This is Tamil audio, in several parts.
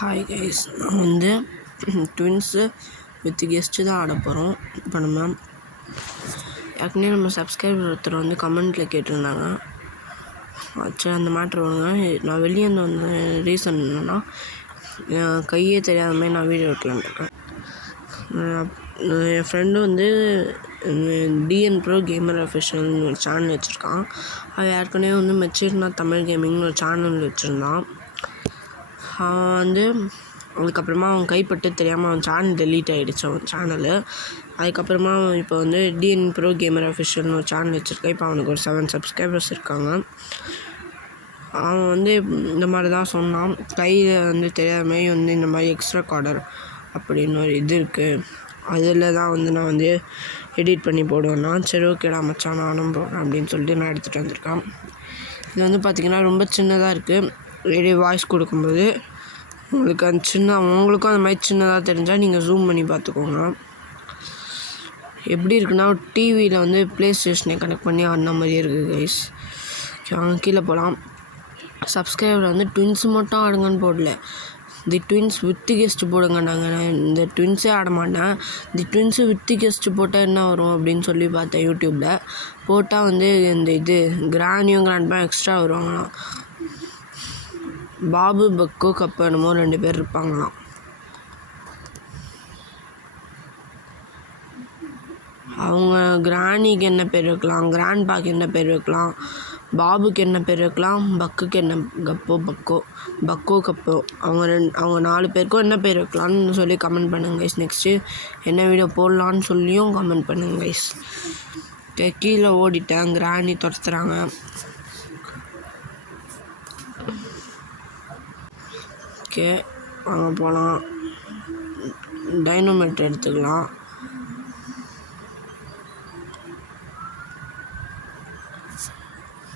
ஹாய் கைஸ், நான் வந்து ட்வின்ஸு வித் கெஸ்ட்டு தான் ஆட போகிறோம். இப்போ ஏற்கனவே நம்ம சப்ஸ்கிரைபர் ஒருத்தர் வந்து கமெண்ட்டில் கேட்டிருந்தாங்க. சரி, அந்த மேட்ரு வருங்க. நான் வெளியே வந்து ரீசன் என்னென்னா, கையே தெரியாத மாதிரி நான் வீடியோ எடுக்கலான்ருக்கேன். என் ஃப்ரெண்டு வந்து டிஎன் ப்ரோ கேமர் அஃபிஷியல்னு ஒரு சேனல் வச்சுருக்கான். அது ஏற்கனவே வந்து மெச்சூர்னா தமிழ் கேமிங்னு ஒரு சேனல் வச்சுருந்தான். அவன் வந்து அதுக்கப்புறமா அவன் கைப்பட்டு தெரியாமல் அவன் சேனல் டெலீட் ஆகிடுச்சு. அவன் சேனலு அதுக்கப்புறமா இப்போ வந்து டிஎன் ப்ரோ கேமர் அஃபிஷியல்னு ஒரு சேனல் வச்சுருக்கான். இப்போ அவனுக்கு ஒரு 7 சப்ஸ்கிரைபர்ஸ் இருக்காங்க. அவன் வந்து இந்த மாதிரி தான் சொன்னான். கையில் வந்து தெரியாத மாதிரி வந்து இந்த மாதிரி எக்ஸ்ட்ரா கார்டர் அப்படின்னு ஒரு இது இருக்குது. அதில் தான் வந்து நான் வந்து எடிட் பண்ணி போடுவேன்னா, சரி ஓகேடா மச்சான் நானும் போடுறேன் அப்படின்னு சொல்லிட்டு நான் எடுத்துகிட்டு வந்திருக்கேன். இது வந்து பார்த்திங்கன்னா ரொம்ப சின்னதாக இருக்குது. வெளியே வாய்ஸ் கொடுக்கும்போது உங்களுக்கு உங்களுக்கும் அந்த மாதிரி சின்னதாக தெரிஞ்சால் நீங்கள் ஜூம் பண்ணி பார்த்துக்கோங்க. எப்படி இருக்குன்னா, டிவியில் வந்து ப்ளே ஸ்டேஷனை கனெக்ட் பண்ணி ஆடின மாதிரியே இருக்குது கைஸ். அவங்க கீழே போகலாம். சப்ஸ்கிரைபர் வந்து ட்வின்ஸு மட்டும் ஆடுங்கன்னு போடல, தி ட்வின்ஸ் வித்து கெஸ்ட்டு போடுங்க. நான் இந்த ட்வின்ஸே ஆட மாட்டேன். தி ட்வின்ஸு வித்து கெஸ்ட்டு போட்டால் என்ன வரும் அப்படின்னு சொல்லி பார்த்தேன் யூடியூப்பில். போட்டால் வந்து இந்த இது கிராண்டியும் கிராண்ட்பா எக்ஸ்ட்ரா வருவாங்களாம். பாபு பக்கு கப்பு என்னமோ 2 பேர் இருப்பாங்களாம். அவங்க கிராணிக்கு என்ன பேர் வைக்கலாம், கிராண்ட் பாக்கு என்ன பேர் வைக்கலாம், பாபுக்கு என்ன பேர் வைக்கலாம், பக்குக்கு என்ன பக்கோ கப்போ அவங்க 4 பேருக்கும் என்ன பேர் வைக்கலான்னு சொல்லி கமெண்ட் பண்ணுங்க கைஸ். நெக்ஸ்ட்டு என்ன வீடியோ போடலான்னு சொல்லியும் கமெண்ட் பண்ணுங்க கைஸ். கீழே ஓடிட்டேன், கிராணி துரத்துறாங்க. ஓகே, வாங்க போகலாம். டைனோமீட்டர் எடுத்துக்கலாம்.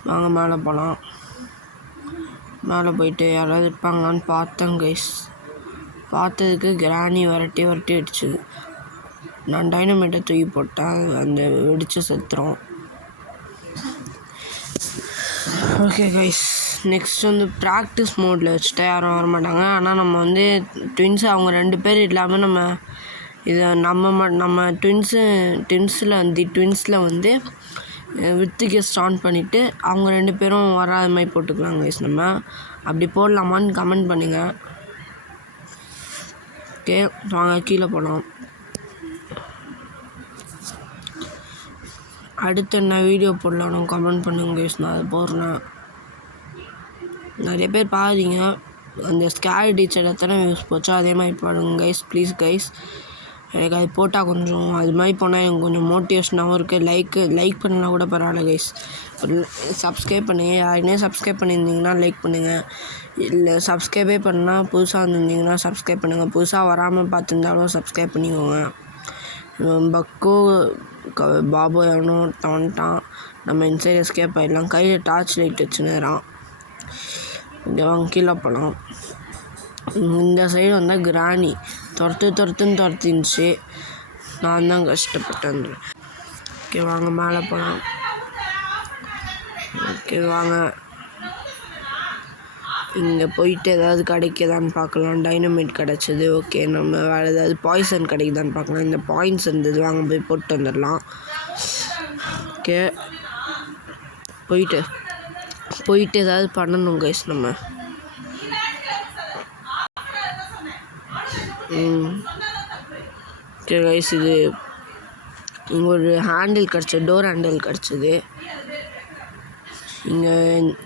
வாங்க மேலே போகலாம். மேலே போயிட்டு யாராவது இருப்பாங்களான்னு பார்த்தேன் கைஸ். பார்த்ததுக்கு கிராணி வரட்டி அடிச்சுது. நான் டைனோமீட்டர் தூக்கி போட்டேன், அந்த வெடிச்சு செத்துறோம். ஓகே கைஸ், நெக்ஸ்ட் வந்து ப்ராக்டிஸ் மோடில் வச்சுட்டா யாரும் வரமாட்டாங்க. ஆனால் நம்ம வந்து ட்வின்ஸு அவங்க 2 பேர் இல்லாமல் நம்ம இதை நம்ம ட்வின்ஸில் வந்து வித்து கெஸ்ட் ஆன் பண்ணிவிட்டு அவங்க 2 பேரும் வராத மாதிரி போட்டுக்கலாம் கைஸ். நம்ம அப்படி போடலாமான்னு கமெண்ட் பண்ணுங்கள். ஓகே, வாங்க கீழே போகலாம். அடுத்து என்ன வீடியோ போடலான்னு கமெண்ட் பண்ணுங்க கைஸ், நான் அதை போடுறேன். நிறைய பேர் பாருங்க, அந்த ஸ்கேர் டீச்சர் எத்தனை வியூஸ் போச்சோ அதே மாதிரி பாருங்க கைஸ். ப்ளீஸ் கைஸ், எனக்கு அது போட்டால் கொஞ்சம் அது மாதிரி போனால் எனக்கு கொஞ்சம் மோட்டிவேஷனாகவும் இருக்குது. லைக் பண்ணலாம் கூட பரவாயில்ல கைஸ். சப்ஸ்கிரைப் பண்ணுங்கள். யாருனே சப்ஸ்கிரைப் பண்ணியிருந்தீங்கன்னா லைக் பண்ணுங்கள். இல்லை சப்ஸ்கிரைபே பண்ணால் புதுசாக வந்துருந்தீங்கன்னா சப்ஸ்கிரைப் பண்ணுங்கள். புதுசாக வராமல் பார்த்துருந்தாலும் சப்ஸ்கிரைப் பண்ணிக்கோங்க. பக்கோ பாபு எவனோ வந்துட்டான். நம்ம இன்சைட் எஸ்கேப் ஆகிடலாம். கையில் டார்ச் லைட் வச்சுன்னுறான். இங்கே வாங்க கீழே போகலாம். இந்த சைடு வந்தால் கிராணி துரத்துன்னுச்சு. நான் தான் கஷ்டப்பட்டு வந்துடுறேன். ஓகே, வாங்க மேலே போகலாம். ஓகே வாங்க, இங்கே போயிட்டு ஏதாவது கிடைக்குதான்னு பார்க்கலாம். டைனமைட் கிடச்சிது. ஓகே, நம்ம வேறு ஏதாவது பாய்சன் கிடைக்குதான்னு பார்க்கலாம். இந்த பாயிண்ட்ஸ் இருந்தது, வாங்க போய் போட்டு வந்துடலாம். ஓகே, போயிட்டு ஏதாவது பண்ணணும் கைஸ் நம்ம. ஓகே கைஸ், இது இங்கே ஒரு ஹேண்டில் கிடச்சிது, டோர் ஹேண்டில் கிடச்சிது. இங்கே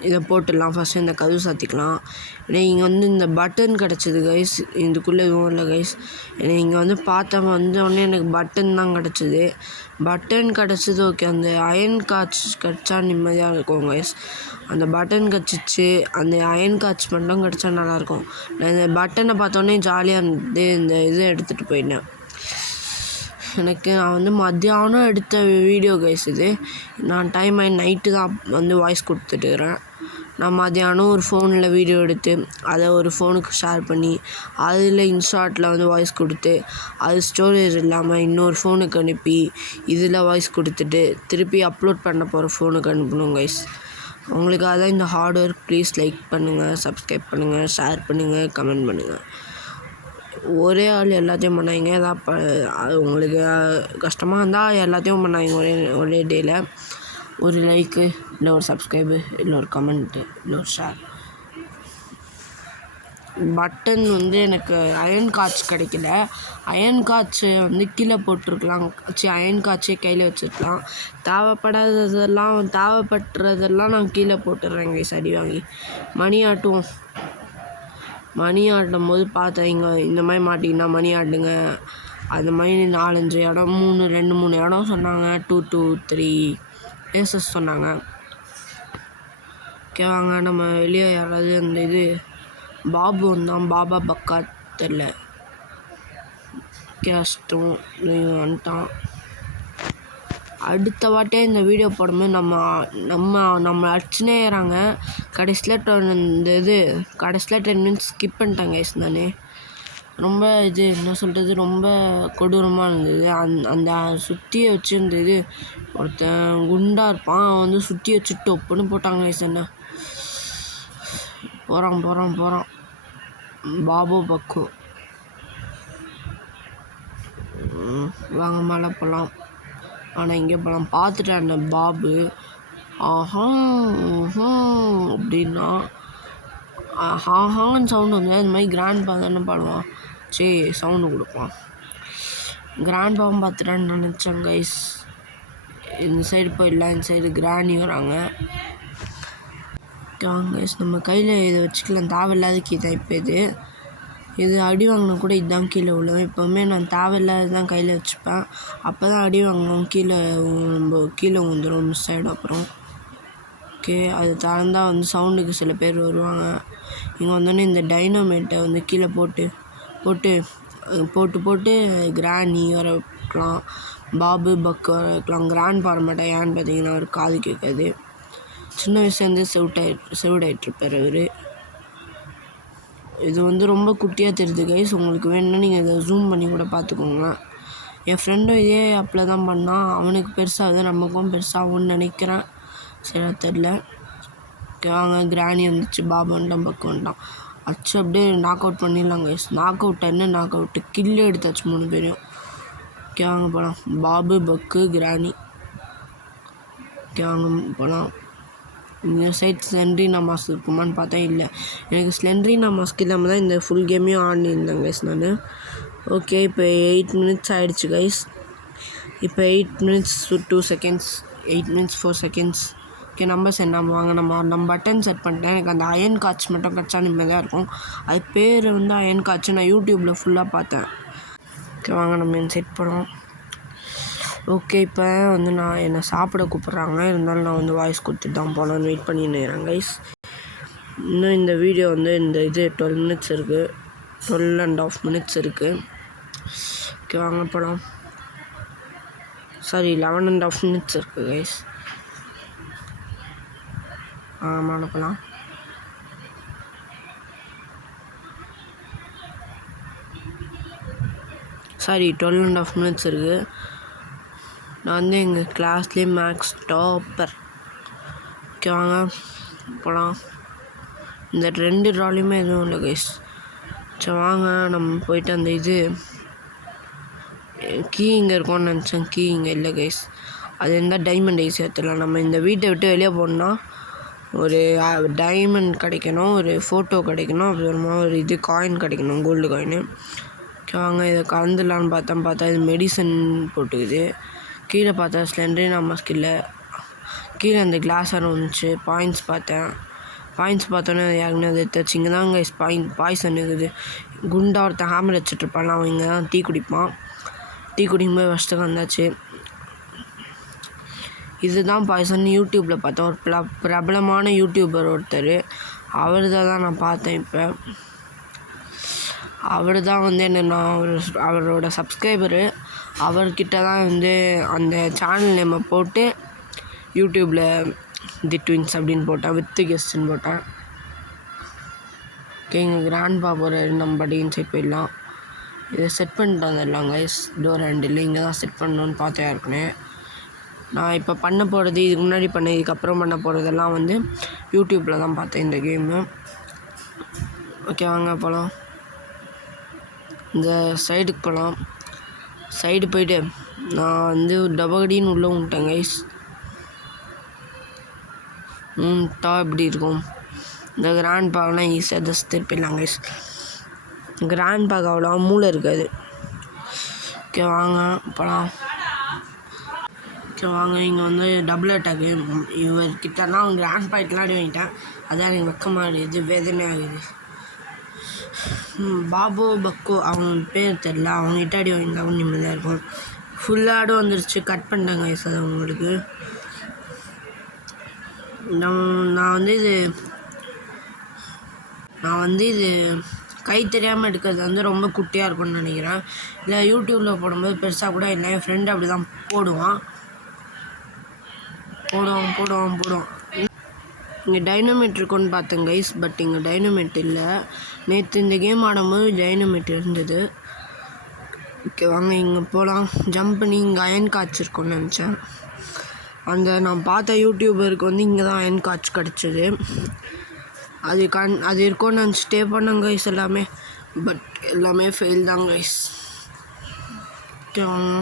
இதை போட்டுடலாம். ஃபஸ்ட்டு இந்த கதவு சாத்திக்கலாம். ஏன்னா இங்கே வந்து இந்த பட்டன் கிடச்சிது கைஸ். இதுக்குள்ளே எதுவும் இல்லை கைஸ். ஏன்னா இங்கே வந்து வந்தோடனே எனக்கு பட்டன் தான் கிடச்சிது. ஓகே, அந்த அயன் காட்ச் கிடச்சா நிம்மதியாக இருக்கும் கைஸ். அந்த பட்டன் கிடச்சிச்சு, அந்த அயன் காட்ச் மட்டும் கிடச்சா நல்லாயிருக்கும். நான் இந்த பட்டனை பார்த்தோன்னே ஜாலியாக இருந்தது. இந்த இதை எடுத்துகிட்டு போயிட்டேன். நான் வந்து மத்தியானம் எடுத்த வீடியோ கைஸ் இது. நான் டைம் ஆகி நைட்டு தான் வந்து வாய்ஸ் கொடுத்துட்டுருக்கிறேன். நான் மத்தியானம் ஒரு ஃபோனில் வீடியோ எடுத்து அதை ஒரு ஃபோனுக்கு ஷேர் பண்ணி அதில் இன்ஸ்டாட்டில் வந்து வாய்ஸ் கொடுத்து அது ஸ்டோரேஜ் இல்லாமல் இன்னொரு ஃபோனுக்கு அனுப்பி இதில் வாய்ஸ் கொடுத்துட்டு திருப்பி அப்லோட் பண்ண போகிற ஃபோனுக்கு அனுப்பணும் கைஸ். உங்களுக்காக தான் இந்த ஹார்ட் ஒர்க். ப்ளீஸ் லைக் பண்ணுங்கள், சப்ஸ்கிரைப் பண்ணுங்கள், ஷேர் பண்ணுங்கள், கமெண்ட் பண்ணுங்கள். ஒரே ஆள் எல்லாத்தையும் பண்ணாங்க. அது உங்களுக்கு கஷ்டமாக இருந்தால் எல்லாத்தையும் பண்ணாங்க ஒரே டேயில். ஒரு லைக்கு, இல்லை ஒரு சப்ஸ்கிரைபு, இல்லை ஒரு கமெண்ட்டு, இல்லை ஒரு ஷேர். பட்டன் வந்து எனக்கு அயன் கார்ட்ஸ் கிடைக்கல. அயன் கார்ட்ஸு வந்து கீழே போட்டிருக்கலாம். அயன் கார்ட்ஸே கையில் வச்சுருக்கலாம். தேவைப்படுறதெல்லாம் நான் கீழே போட்டுடுறேன் கைஸ் அடி வாங்கி. மணி ஆட்டும் போது பார்த்தேன், இங்கே இந்த மாதிரி மாட்டிங்கன்னா மணி ஆட்டுங்க. அந்த மாதிரி 4-5 இடம் 2-3 இடம் சொன்னாங்க. 2 to 3 பிளேசஸ் சொன்னாங்க. ஓகேவாங்க, நம்ம வெளியே யாராவது அந்த இது பாபு வந்தான், பாபா பக்கா தெரில, கஷ்டம் வந்துட்டான். அடுத்த வாட்டே இந்த வீடியோ போடும்போது நம்ம அடிச்சுனே ஏறாங்க. கடைசியில் 10 மினிட்ஸ் ஸ்கிப் பண்ணிட்டாங்க கைஸ். நான் ரொம்ப என்ன சொல்கிறது, ரொம்ப கொடூரமாக இருந்தது. அந்த சுற்றியை வச்சு இருந்தது. ஒருத்தன் குண்டாக இருப்பான், அவன் வந்து சுற்றி வச்சு டொப்புன்னு போட்டாங்க கைஸ். என்ன போகிறான் பாபு பக்கு. வாங்க மேலே போகலாம். ஆனால் இங்கே போகலாம். பார்த்துட்டேன் அந்த பாபு. அப்படின்னா ஆஹான்னு சவுண்டு வந்து அது மாதிரி கிராண்ட் பா தானே பாடுவான். சவுண்டு கொடுப்பான். கிராண்ட் பாவும் பார்த்துட்டான்னு நினச்சேன் கைஸ். இந்த சைடு போயிடலாம். இந்த சைடு கிராணி வராங்க. கைஸ் நம்ம கையில் இதை வச்சுக்கலாம். தேவையில்லாத கீ தான். இப்போ இது அடி வாங்கினா கூட இதுதான் கீழே விழும். எப்போவுமே நான் தேவையில்லாத தான் கையில் வச்சுப்பேன். அப்போ தான் அடி வாங்கணும். கீழே வந்துடும், மிஸ் ஆகிடும். அப்புறம் ஓகே, அது திறந்தால் வந்து சவுண்டுக்கு சில பேர் வருவாங்க. இங்கே வந்தோடனே இந்த டைனோமேட்டை வந்து கீழே போட்டு கிராணி வர வைக்கலாம், பாபு பக்கு வர வைக்கலாம். கிராண்ட் பாட மாட்டேன். ஏன்னு பார்த்தீங்கன்னா அவர் காது கேட்காது. சின்ன வயசுலேருந்து செவிடாயிட்ருப்பார் அவர். இது வந்து ரொம்ப குட்டியாக தெரியுது கைஸ். உங்களுக்கு வேணும்னா நீங்கள் இதை ஜூம் பண்ணி கூட பார்த்துக்கோங்க. என் ஃப்ரெண்டும் இதே ஆப்பில் தான் பண்ணான். அவனுக்கு பெருசாகுது, நமக்கும் பெருசாகும்னு நினைக்கிறேன். சரி தெரில. வாங்க, கிராணி வந்துச்சு, பாபு வந்துட்டான், பக்கு வந்துட்டான். அச்சு அப்படியே நாக் அவுட் பண்ணிடலாம் கைஸ். நாக் அவுட்டு கில்லு எடுத்தாச்சு 3 பேரையும். ஓகே வாங்க போகலாம். பாபு, பக்கு, கிராணி. ஓகே வாங்க போகலாம். இந்த சைட் ஸ்லெண்ட்ரினா மாஸ்க் இருக்குமான்னு பார்த்தா இல்லை. எனக்கு ஸ்லெண்ட்ரினா மாஸ்க் இல்லாமல் தான் இந்த ஃபுல் கேமையும் ஆடிருந்தேன் கைஸ் நான். ஓகே, இப்போ 8 மினிட்ஸ் ஆகிடுச்சு கைஸ். இப்போ 8 minutes 2 seconds, 8 minutes 4 seconds. Okay, numbers என்ன வாங்க. நம்ம பட்டன் செட் பண்ணிட்டேன். எனக்கு அந்த அயன் காட்ச் மட்டும் கிடச்சா நிம்மதியாக இருக்கும். அது பேர் வந்து அயன் காட்ச். நான் யூடியூப்பில் ஃபுல்லாக பார்த்தேன். ஓகே வாங்க, நம்ம செட் பண்ணுவோம். ஓகே, இப்போ வந்து என்னை சாப்பிட கூப்பிட்றாங்க. இருந்தாலும் நான் வந்து வாய்ஸ் கொடுத்துட்டு தான் போகலான்னு வெயிட் பண்ணிடுறேன் கைஸ். இன்னும் இந்த வீடியோ வந்து 12 மினிட்ஸ் இருக்குது, 12.5 மினிட்ஸ் இருக்குது. ஓகே வாங்க போகலாம். சாரி, 11.5 மினிட்ஸ் இருக்குது கைஸ். ஆமாம் போகலாம். சாரி, 12.5 மினிட்ஸ் இருக்குது. நான் வந்து எங்கள் கிளாஸ்லேயே மேக்ஸ் டாப்பர். ஓகே வாங்க போகலாம். இந்த 2 ட்ராலையுமே எதுவும் இல்லை கைஸ். சரி வாங்க, நம்ம போயிட்டு அந்த கீ இங்கே இருக்கும்னு நினச்சேன். கீ இங்கே இல்லை கைஸ். அது இருந்தால் டைமண்ட் ஈஸியாக எடுத்துடலாம். நம்ம இந்த வீட்டை விட்டு வெளியே போகணுன்னா ஒரு டைமண்ட் கிடைக்கணும், ஒரு ஃபோட்டோ கிடைக்கணும், அப்புறமா ஒரு காயின் கிடைக்கணும், கோல்டு காயின்னு. ஓகே வாங்க, இதை கலந்துடலான்னு பார்த்தா இது மெடிசன் போட்டுக்குது. கீழே பார்த்தா ஸ்லெண்ட்ரினா மாஸ்க் இல்லை. கீழே அந்த கிளாஸ் வந்துச்சு. பாயிண்ட்ஸ் பார்த்தோன்னே யாருக்குன்னு அதை எடுத்து இங்கே தான் கைஸ் பாய்சன் இருக்குது. குண்டா ஒருத்தன் ஹேமர் வச்சுட்ருப்பான். அவன் இங்கே தான் டீ குடிக்கும்போது ஃபஸ்ட்டுக்கு வந்தாச்சு. இதுதான் பாய்சன். யூடியூப்பில் பார்த்தேன். ஒரு பிரபலமான யூடியூபர் ஒருத்தர், அவர் தான் நான் பார்த்தேன். இப்போ அவர் தான் வந்து என்னென்னா அவரோட சப்ஸ்கிரைபரு. அவர்கிட்ட தான் வந்து அந்த சேனல் நேமை போட்டு யூடியூப்பில் தி ட்வின்ஸ் அப்படின்னு போட்டேன், வித் கெஸ்ட்டுன்னு போட்டேன். ஓகே, இங்கே கிராண்ட் பாபர் நம்ம படி இன்சைட் போயிடலாம். இதை செட் பண்ணிட்டு வந்துடலாம் கைஸ். டோர் ஹேண்டில் இங்கே தான் செட் பண்ணணுன்னு பார்த்தேன் இருக்குன்னு. நான் இப்போ பண்ண போகிறது, இதுக்கு முன்னாடி இதுக்கப்புறம் பண்ண போகிறதெல்லாம் வந்து யூடியூப்பில் தான் பார்த்தேன் இந்த கேமு. ஓகே வாங்க போகலாம். இந்த சைடுக்கு போகலாம். சைடு போயிட்டு நான் வந்து டபகடின்னு உள்ளே விட்டேன் கைஸ். இப்படி இருக்கும். இந்த கிராண்ட் பாகெலாம் ஈஸியாக ஜஸ்ட் திருப்பிடலாம் கைஸ். கிராண்ட் பாக் அவ்வளோ மூளை இருக்காது. ஓகே வாங்க போகலாம். ஓகே வாங்க. இங்கே வந்து டபுள் அட்டாக்கு. இவர்கிட்டலாம் அவங்க கிராண்ட் பாயிண்ட்லாம் அடி வாங்கிட்டேன். அதான் எனக்கு வெக்கமாக இது வேதனை ஆகுது. பாபு பக்கு அவங்க பேர் தெரில. அவங்ககிட்ட அடி வாங்கிட்டாலும் நிம்மதியாக இருக்கும். ஃபுல்லாடும் வந்துருச்சு. கட் பண்ணிட்டாங்க கைஸ் அது அவங்களுக்கு. நான் வந்து இது கை தெரியாமல் எடுக்கிறது வந்து ரொம்ப குட்டியாக இருக்கும்னு நினைக்கிறேன். இல்லை யூடியூப்பில் போடும்போது பெருசாக கூட இல்லை. என் ஃப்ரெண்டு அப்படி தான் போடுவான். இங்கே டைனமேட் இருக்குன்னு பார்த்தேன் கைஸ். பட் இங்கே டைனமேட் இல்லை. நேற்று இந்த கேம் ஆடும்போது டைனமேட் இருந்தது. ஓகே வாங்க இங்கே போகலாம். ஜம்ப் பண்ணி இங்கே அயன் காட்ச் இருக்கும்னு நினச்சேன். அந்த நான் பார்த்த யூடியூபருக்கு வந்து இங்கே தான் அயன் காட்ச் கிடச்சிது. அது இருக்கும்னு நான் ஸ்டே பண்ணேன் கைஸ் எல்லாமே. பட் எல்லாமே ஃபெயில் தான் கைஸ். ஓகே வாங்க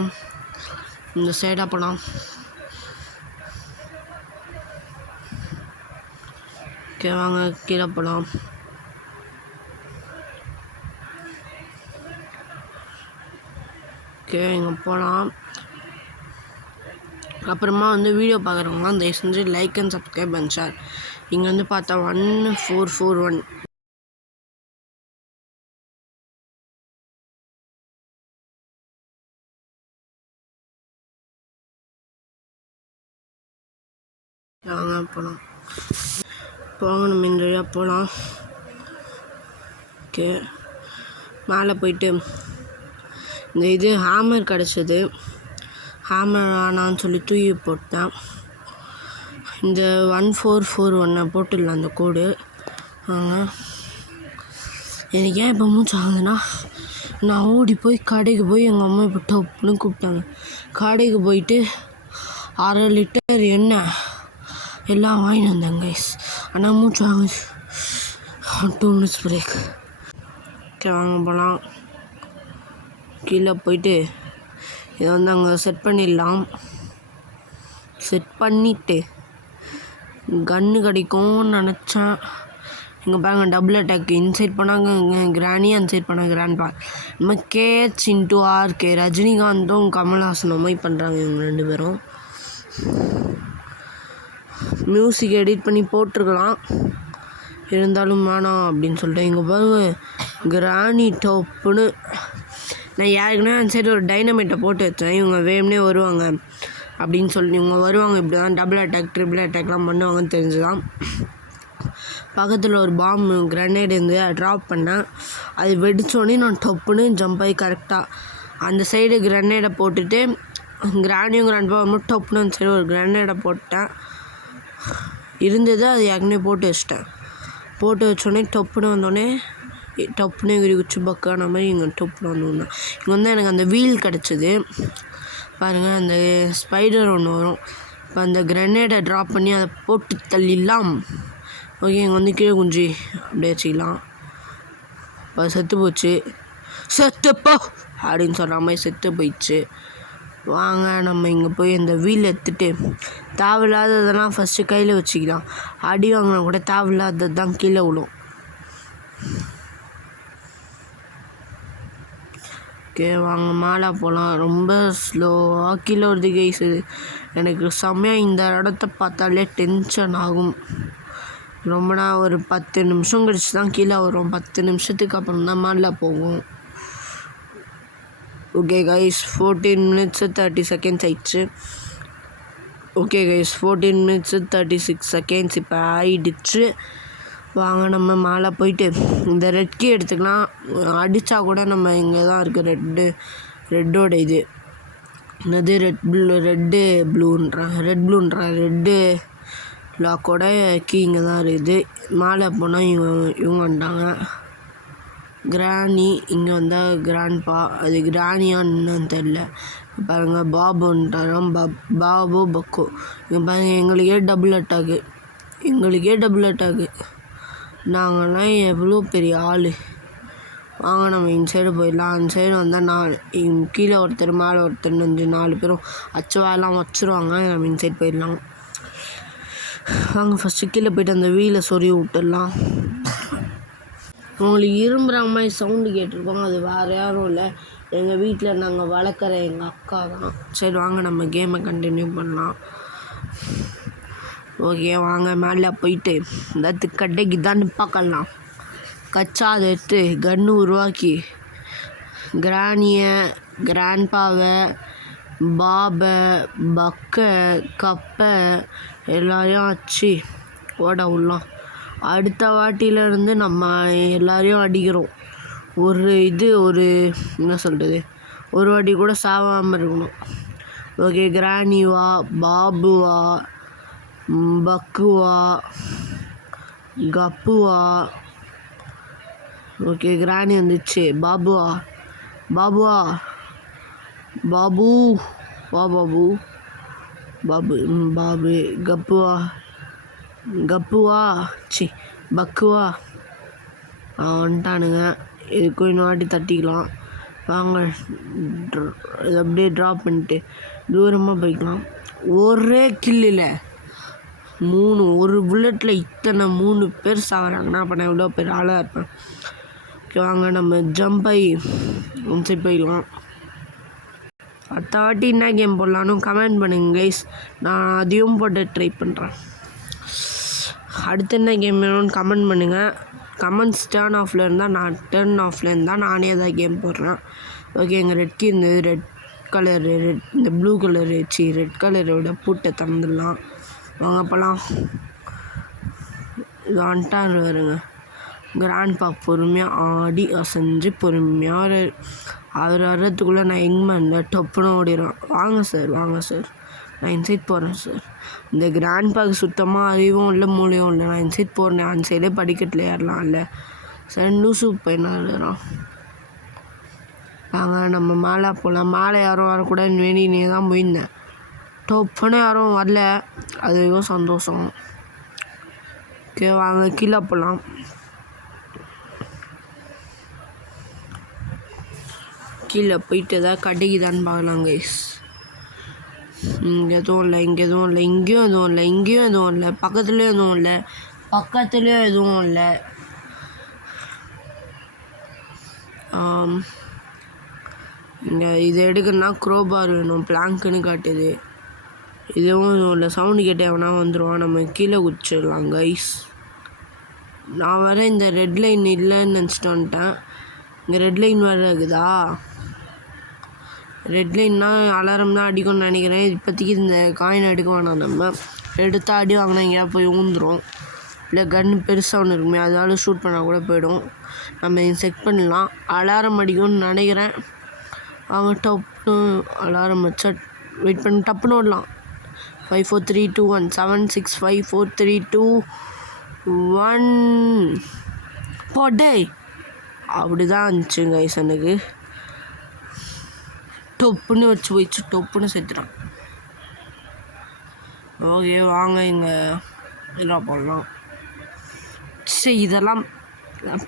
இந்த சைடாக போகலாம். ஓகே வாங்க கீழே போகலாம். ஓகே இங்கே போகலாம். அப்புறமா வந்து வீடியோ பார்க்குறவங்களாம் தயவு செஞ்சு லைக் அண்ட் சப்ஸ்கிரைப் பண்ண ஷேர். இங்கே வந்து பார்த்தா 1441 வாங்க போகலாம். நம்ம இந்த வழியாக போகலாம். ஓகே மேலே போயிட்டு இந்த இது ஹேமர் கிடச்சிது. ஹேமர் ஆனான்னு சொல்லி தூக்கி போட்டேன். இந்த 1441 போட்டுடலாம் அந்த கோடு. எனக்கு ஏன் இப்போ மூச்சு ஆகுதுன்னா, நான் ஓடி போய் கடைக்கு போய் எங்கள் அம்மா இப்போ டப்புன்னு கூப்பிட்டாங்க. கடைக்கு போயிட்டு 1/2 லிட்டர் எண்ணெய் எல்லாம் வாங்கிட்டு வந்தேன் கைஸ். ஆனால் மூச்சு ஆகுது. 2 மினிட்ஸ் பிரேக். ஓகே வாங்க போகலாம். கீழே போயிட்டு இதை வந்து அங்கே செட் பண்ணிடலாம். செட் பண்ணிவிட்டு கன்று கிடைக்கும்னு நினச்சேன். இங்கே பாருங்க டபுள் அட்டாக். இன்சைட் பண்ணாங்க கிராணி, அன்சைட் பண்ணாங்க கிராண்ட் பா. நம்ம கேச் இன்ட்டு ஆர்கே ரஜினிகாந்தும் கமல்ஹாசனும் மாதிரி பண்ணுறாங்க இவங்க 2 பேரும். மியூசிக் எடிட் பண்ணி போட்டிருக்கலாம், இருந்தாலும் வேணாம் அப்படின்னு சொல்லிட்டு. இங்கே பாருங்க கிராணி டப்புன்னு. நான் யாருக்குன்னா அந்த சைடு ஒரு டைனமேட்டை போட்டு வச்சேன். இவங்க வேணும்னே வருவாங்க அப்படின்னு சொல்லி. இவங்க வருவாங்க இப்படி தான் டபுள் அட்டாக் ட்ரிபிள் அட்டாக்லாம் பண்ணுவாங்கன்னு தெரிஞ்சுதான் பக்கத்தில் ஒரு பாம்பு கிரனேட் இருந்து ட்ராப் பண்ணேன். அது வெடித்தோடனே நான் டப்புன்னு ஜம்ப் ஆகி கரெக்டாக அந்த சைடு கிரனேடை போட்டுட்டு கிராண்டியும் கிராண்ட்பா வரும்போது டப்புன்னு அந்த சைடு ஒரு கிரனேடை போட்டேன். இருந்தது அது ஏற்கனவே போட்டு வச்சிட்டேன். போட்டு வச்சோடனே டப்புன்னு வந்தோடனே டப்புன்னு எகிரி குச்சி பக்கான மாதிரி இங்கே டப்புன்னு வந்தோன்னா இங்கே வந்து எனக்கு அந்த வீல் கிடச்சிது. பாருங்கள் அந்த ஸ்பைடர் ஒன்று வரும். இப்போ அந்த கிரனேடை ட்ராப் பண்ணி அதை போட்டு தள்ளிடலாம். ஓகே இங்கே வந்து கீழே குஞ்சி அப்படியே வச்சுக்கலாம். இப்போ செத்து போச்சு. செத்துப்போ அப்படின்னு சொல்கிற மாதிரி செத்து போயிடுச்சு. வாங்க நம்ம இங்கே போய் இந்த வீல் எடுத்துகிட்டு தேவையில்லாததெல்லாம் ஃபஸ்ட்டு கையில் வச்சுக்கலாம். அடி வாங்கினா கூட தேவையில்லாதது தான் கீழே விழும். ஓகே வாங்க மேலே போகலாம். ரொம்ப ஸ்லோவாக கீழே வருது கைஸ். எனக்கு செம்மையாக இந்த இடத்த பார்த்தாலே டென்ஷன் ஆகும். ரொம்ப நான் ஒரு 10 நிமிஷம் கழிச்சு தான் கீழே வரும். 10 நிமிஷத்துக்கு அப்புறம் தான் மேலே போகும். ஓகே கைஸ் 14 minutes 30 seconds ஆயிடுச்சு. ஓகே கைஸ் 14 minutes 36 seconds இப்போ ஆயிடுச்சு. வாங்க நம்ம மேலே போயிட்டு இந்த ரெட் கீ எடுத்துக்கலாம். அடித்தா கூட நம்ம இங்கே தான் இருக்குது ரெட்டோட இது என்னது ரெட்டு ப்ளூன்ற லாக்கோட கீ இங்கே தான் இருக்குது. மேலே போனால் இவங்க வந்துட்டாங்க. கிராணி இங்கே வந்தால் கிராண்ட்பா. அது கிராணியான்னு தெரில. பாருங்கள் பாபுன்ட்டாராம். பாபு பக்கு. இங்கே பாருங்கள் எங்களுக்கே டபுள் அட்டாக்கு. நாங்கள்லாம் எவ்வளோ பெரிய ஆள். வாங்க நம்ம இந்த சைடு போயிடலாம். அந்த சைடு வந்தால் கீழே ஒருத்தர் மேலே ஒருத்தர் 4 பேரும் எல்லாம் வச்சுருவாங்க. நம்ம இந்த சைடு போயிடலாம். வாங்க ஃபஸ்ட்டு கீழே போய்ட்டு அந்த வீலை சொறி விட்டுடலாம். உங்களுக்கு இரும்புற மாதிரி சவுண்டு கேட்டிருக்கோம். அது வேறு யாரும் இல்லை, எங்கள் வீட்டில் நாங்கள் வளர்க்குற எங்கள் அக்கா தான். சரி வாங்க நம்ம கேமை கண்டினியூ பண்ணலாம். ஓகே வாங்க மேலே போயிட்டு இந்த கட்டைக்கு தான் பார்க்கலாம். கச்சா அதை எடுத்து கன்று உருவாக்கி கிராணியை, கிராண்ட்பாவை, பாபை, பக்கை, கப்பை எல்லாரையும் வச்சு ஓட விடலாம். அடுத்த வாட்டியிலேருந்து நம்ம எல்லாரையும் அடிக்கிறோம். ஒரு என்ன சொல்கிறது, ஒரு வாட்டி கூட சாவாமல் இருக்கணும். ஓகே கிராணிவா, பாபுவா, பக்குவா, கப்புவா. ஓகே கிராணி வந்துச்சு. பாபு பாபு வா பாபு பாபு. கப்புவா பக்குவா வந்துட்டானுங்க. இதுக்கும் இன்னும் வாட்டி தட்டிக்கலாம். வாங்க இது அப்படியே ட்ராப் பண்ணிட்டு தூரமாக போய்க்கலாம். ஒரே கில்லில் 3 ஒரு புல்லட்டில் இத்தனை 3 பேர் சாகிறாங்கன்னா அப்போ நான் எவ்வளோ பேர் ஆளாக இருப்பேன். ஓகே வாங்க நம்ம ஜம்ப் ஆகி சைட் போயிடலாம். அடுத்த வாட்டி என்ன கேம் போடலான்னு கமெண்ட் பண்ணுங்க கைஸ். நான் அதையும் போட்டு ட்ரை பண்ணுறேன். அடுத்து என்ன கேம் வேணும்னு கமெண்ட் பண்ணுங்கள். கமெண்ட்ஸ் டர்ன் ஆஃபில் இருந்தால் நானே ஏதாவது கேம் போடுறேன். ஓகே எங்கள் ரெட் கீ இந்த ரெட் கலரு இந்த ப்ளூ கலரு ரெட் கலரோட பூட்டை திறந்துடலாம். வாங்க போகலாம். இது வந்துட்டார் வருங்க. கிராண்ட்பா பொறுமையாக ஆடி அசைஞ்சு பொறுமையாக அவர் வர்றதுக்குள்ளே நான் எங்கேருந்தேன் டப்புன்னு ஓடிடுவேன். வாங்க சார் நான் இன்சைட் போகிறேன் சார். இந்த கிராண்ட்பாக்கு சுத்தமாக அறிவும் இல்லை மூலையும் இல்லை. நான் இன்சைட் போடுறேன். அந்த சைடே படிக்கட்டில் ஏறலாம் இல்லை சார். லூசு பையனாகிறான். வாங்க நம்ம மேலே போகலாம். மேலே யாரும் வரக்கூடாதுன்னு வேண்டினே தான் போயிருந்தேன். டப்புன்னு யாரும் வரல, அது வரைக்கும் சந்தோஷம். ஓகே வாங்க கீழே போகலாம். கீழே போயிட்டு எதாவது கிடைக்குதான்னு பார்க்கலாம் கைஸ். இங்கே எதுவும் இல்லை, இங்கேயும் எதுவும் இல்லை, பக்கத்துலேயும் எதுவும் இல்லை. இங்கே இதை எடுக்கணுன்னா க்ரோபார் வேணும், பிளாங்க்குன்னு காட்டுது. இதுவும் எதுவும் இல்லை. சவுண்டு கேட்டு எவனா வந்துடுவான். நம்ம கீழே குதிச்சிடலாம் கைஸ். நான் வேறு இந்த ரெட் லைன் இல்லைன்னு நினச்சிட்டு வந்துட்டேன். இங்கே ரெட் லைன் வேறு இருக்குதா? ரெட் லைன்னா அலாரம் தான் அடிக்கும்னு நினைக்கிறேன். இப்போதைக்கு இந்த காயின் எடுக்க வேணாம். நம்ம எடுத்தால் அடி வாங்கினா எங்கேயா போய் ஊந்துடும். இல்லை கன்று பெருசாக ஒன்று இருக்குமே, அதால் ஷூட் பண்ணால் கூட போயிடும். நம்ம செக் பண்ணலாம். அலாரம் அடிக்கும்னு நினைக்கிறேன். அவங்க டப்பு அலாரம் வச்சா வெயிட் பண்ணி டப்புன்னு ஓடலாம். 5 4 3 2 1 7 6 5 4 3 2 1 போட்டே. அப்படி தான் இருந்துச்சு கைஸ். எனக்கு டொப்புன்னு வச்சு டொப்புன்னு செத்துறான். ஓகே வாங்க இங்கே இதெல்லாம் போடலாம். சரி இதெல்லாம்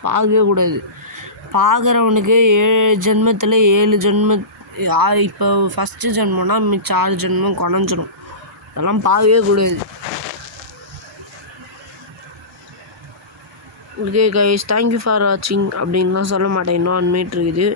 பார்க்கவே கூடாது. பார்க்குறவனுக்கு 7 ஜென்மத்தில் 7 ஜென்மம் இப்போ ஃபஸ்ட்டு ஜென்மம்னா மிச்சம் 6 ஜென்மம் குறைஞ்சிரும். அதெல்லாம் பார்க்கவே கூடாது. ஓகே கைஸ், தேங்க்யூ ஃபார் வாட்சிங் அப்படின்னு தான் சொல்ல மாட்டேன். இன்னும் 1 மினிட் இருக்குது.